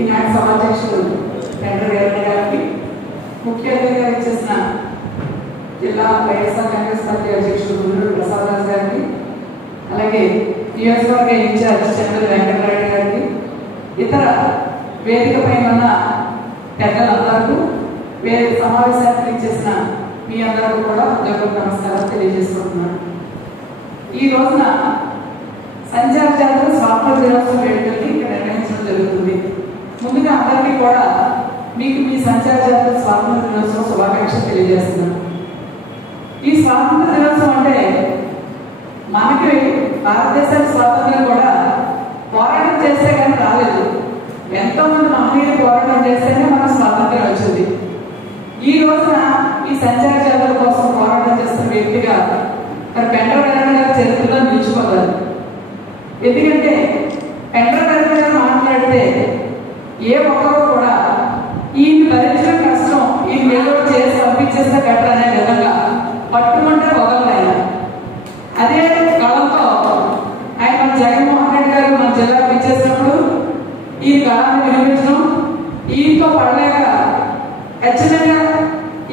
ఈనాటి సమాధ్యక్షుడు పెండ్ర వీరయ్య గారికి, ముఖ్య అతిథిగా ఇచ్చేసిన జిల్లా వైఎస్ఆర్ కాంగ్రెస్ పార్టీ అధ్యక్షుడు గుండూరు ప్రసాద్ రాజు గారికి, అలాగే నియోజకవర్గ ఇన్ఛార్జ్ చంద్ర వెంకటరెడ్డి గారికి, ఇతర వేదికపై ఉన్న పెద్దలందరికీ, సమావేశానికి ఇచ్చేసిన మీ అందరికీ కూడా ఉద్యోగులకు నమస్కారం తెలియజేసుకుంటున్నాను. ఈ రోజున సంచార జాతర స్వాతంత్ర దినోత్సవ వేడుకల్ని ఇక్కడ నిర్వహించడం జరుగుతుంది. ముందుగా అందరికీ కూడా మీకు మీ సంచార జాతర స్వాతంత్ర దినోత్సవం శుభాకాంక్షలు తెలియజేస్తున్నాను. ఈ స్వాతంత్ర దినోత్సవం అంటే మనకి భారతదేశానికి స్వాతంత్రం కూడా పోరాటం చేస్తే కానీ రాలేదు. ఎంతో మంది మహనీయులు పోరాటం చేస్తేనే మనకు స్వాతంత్రం వచ్చింది. ఈ రోజున ఈ సంచార జాతర కోసం పోరాటం చేస్తున్న వ్యక్తిగా మరి పెండ్ర వీరయ్య గారి చరిత్రలో నిలిచిపోతారు. ఎందుకంటే పెండ్ర వీరయ్య గారు మాట్లాడితే ఏ ఒక్కరూ కూడా ఈయన భరించిన కష్టం ఈయన ఏదో చేసి పంపించేస్తే బెటర్ అనే విధంగా పట్టుకుంటే వదలలేదు. అదే కళంతో ఆయన మన జగన్మోహన్ రెడ్డి గారు మన జిల్లాకు ఇచ్చేసినప్పుడు ఈ కళాన్ని వినిపించడం, ఈయనతో పడలేక ఖచ్చితంగా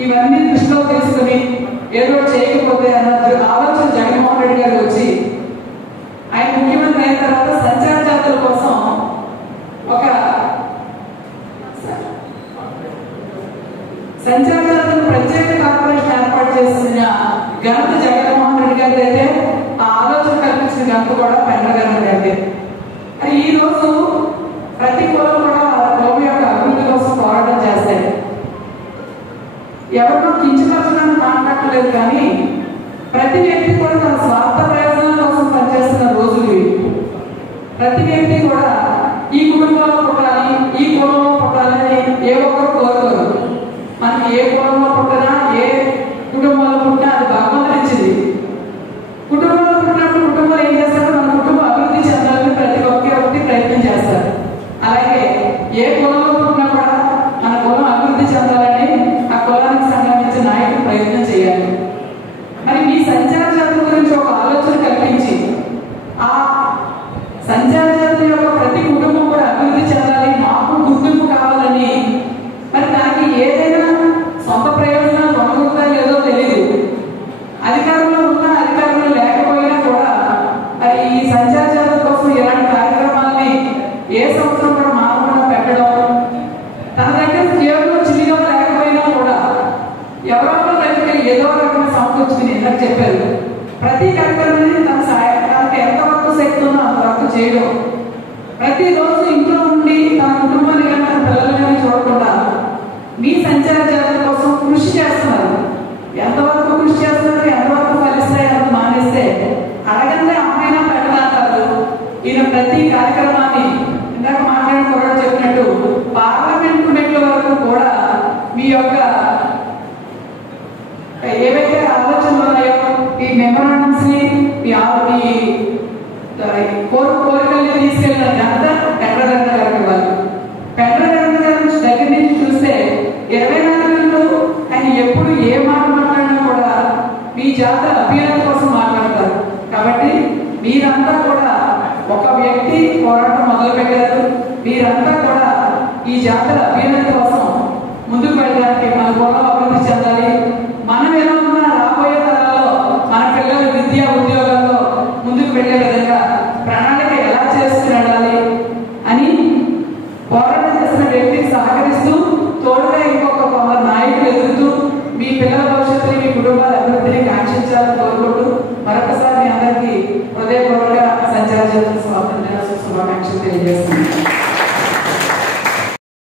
ఇవన్నీ దృష్టిలో తీసుకుని ఏదో చేయకపోతే అన్న ఆలోచన జగన్మోహన్ రెడ్డి గారికి వచ్చి ఆయన ముఖ్యమంత్రి అయిన తర్వాత సంచార జాతర కోసం ఒక సంచార జాతర ప్రత్యేక కార్పొరేషన్ ఏర్పాటు చేసిన ఘనత జగన్మోహన్ రెడ్డి గారి అయితే ఆ ఆలోచన కల్పించిన ఘనత కూడా పెండ్ర వీరయ్య గారి. అది ఈ రోజు ప్రతి కులం కూడా కులం యొక్క అభివృద్ధి కోసం పోరాటం చేస్తాయి. ఎవరినో కించపరచడానికి మాట్లాడలేదు, కానీ ప్రతి వ్యక్తి కూడా తన స్వార్థ ప్రయోజనాల కోసం పనిచేస్తున్న రోజులు ఇవి. ప్రతి వ్యక్తి కూడా ఈ కుటుంబంలో పుట్టాలి, ఈ కులంలో పుట్టాలి అని ఏ ఒక్కరు కోరుకోరు. మనకి ఏ కులంలో పుట్టినా ఏ కుటుంబంలో పుట్టినా అది భగవంతుడు ఇచ్చింది. కుటుంబంలో పుట్టినప్పుడు కుటుంబాలు ఏం చేస్తారు, మన కుటుంబం అభివృద్ధి చెందాలని ప్రతి ఒక్కరికి ప్రయత్నం చేస్తారు. అలాగే ఏ కులంలో పుట్టినా కూడా మన కులం అభివృద్ధి చెందాలని ఆ కులానికి సంబంధించిన నాయకులు ప్రయత్నం చేయాలి. మరి మీ సంచార జాతర గురించి ఒక ఆలోచన కల్పించి ఆ సంచార జాతర యొక్క ప్రతి కుటుంబం కూడా అభివృద్ధి చెందాలి, మాకు గుర్తింపు కావాలని, మరి దానికి ఏదైనా సొంత ప్రయోజనాలు పొందుతాయో లేదో తెలియదు. అధికారంలో ఉన్నా అధికారంలో లేకపోయినా కూడా మరి ఈ సంచార జాతర కోసం ఇలాంటి కార్యక్రమాలని ఏ సంవత్సరం కూడా మానకుండా పెట్టడం, తన దగ్గర కేవలం చిన్నగా లేకపోయినా కూడా ఎవరో దగ్గర ఏదో రకమైన సమకూర్చుకుని ఇందాక చెప్పారు. ప్రతి కార్యక్రమాన్ని తన తనకు ఎంతవరకు శక్తి ఉందో అంతవరకు చేయడం, ప్రతిరోజు ఇంట్లో ఉండి తన కుటుంబాన్ని కానీ తన పిల్లలు కానీ చూడకుండా మీ సంచార జాతర కోసం కృషి చేస్తున్నారు. ఎంతవరకు కృషి చేస్తున్నారు, ఎంతవరకు ఫలిస్తాయి అంత మానేస్తే అడగందే అమ్మైనా పెట్టదంటారు. ఈయన ప్రతి కార్యక్రమాన్ని ఇందాక మాట్లాడుకోవడం చెప్పినట్టు పార్లమెంట్ మెట్ల వరకు కూడా మీ యొక్క ఏవైతే ఆలోచనలు ఉన్నాయో ఈ మెమరాండమ్స్ ని మీ కోరికల్ని తీసుకెళ్ళిన ఘనత పెండ్ర వీరయ్య గారికి ఇవ్వాలి. పెండ్ర వీరయ్య గారి దగ్గర నుంచి చూస్తే 24 గంటలు ఆయన ఎప్పుడు ఏ మాట మాట్లాడినా కూడా మీ జాతర అభ్యున్నతి కోసం మాట్లాడతారు. కాబట్టి మీరంతా కూడా ఒక వ్యక్తి పోరాటం మొదలు పెట్టారు. మీరంతా కూడా ఈ జాతర అభ్యున్నతి కోసం ముందుకు వెళ్ళడానికి మన కులం అభివృద్ధి చెందాలి. మనం ఎలా ఉన్నా రాబోయే తరాల్లో మన పిల్లలు విద్యా ఉద్యోగాల్లో ముందుకు వెళ్ళే విధంగా ప్రణాళిక ఎలా చేసుకుని వెళ్ళాలి అని పోరాటం చేసిన వ్యక్తికి సహకరిస్తూ తోడుగా ఇంకొక కొందరు నాయకులు ఎదుగుతూ మీ పిల్లల భవిష్యత్తుని మీ కుటుంబాల అభివృద్ధిని కాంక్షించాలని కోరుకుంటూ మరొకసారి మీ అందరికీ హృదయపూర్వక సంచార జాతర స్వాతంత్ర దినోత్సవ శుభాకాంక్షలు తెలియజేస్తున్నాను.